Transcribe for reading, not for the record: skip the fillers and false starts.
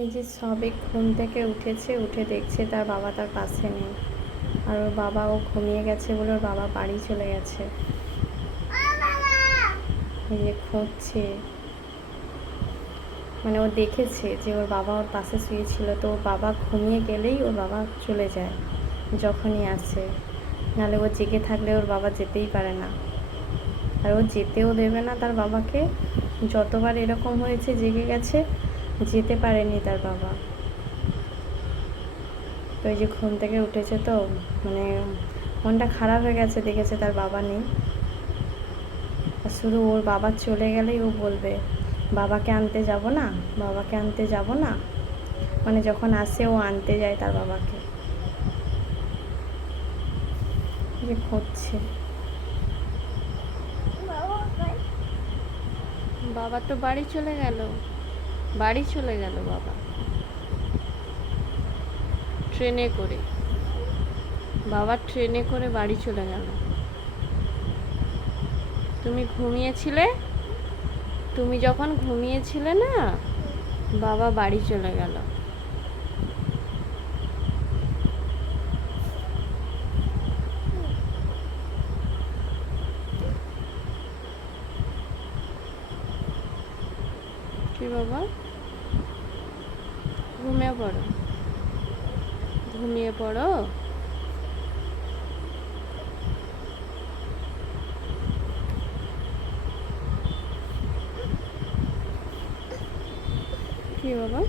এই যে সবে ঘুম থেকে উঠেছে, উঠে দেখছে তার বাবা তার পাশে নেই। আর ওর বাবা, ও ঘুমিয়ে গেছে বলে ওর বাবা বাড়ি চলে গেছে। এই যে খুঁজছে, মানে ও দেখেছে যে ওর বাবা ওর পাশে শুয়েছিল, তো ওর বাবা ঘুমিয়ে গেলেই ওর বাবা চলে যায় যখনই আসে। নাহলে ও জেগে থাকলে ওর বাবা যেতেই পারে না, আর ও যেতেও দেবে না তার বাবাকে। যতবার এরকম হয়েছে জেগে গেছে, যেতে পারেনি তার বাবা। তো এই যে ঘুম থেকে উঠেছে, তো মানে মনটা খারাপ হয়ে গেছে, দেখেছে তার বাবা নেই। আর শুধু ওর বাবা চলে গেলেই ও বলবে, বাবাকে আনতে যাব না, বাবাকে আনতে যাব না। মানে যখন আসে ও আনতে যায় তার বাবাকে। যে খুঁজছে, বাবা তো বাড়ি চলে গেল, বাড়ি চলে গেল বাবা ট্রেনে করে। বাবা ট্রেনে করে বাড়ি চলে গেল। তুমি ঘুমিয়েছিলে, তুমি যখন ঘুমিয়েছিলে না, বাবা বাড়ি চলে গেল। কি বাবা? ঘুমিয়ে পড়ো, ঘুমিয়ে পড়ো। কি বাবা?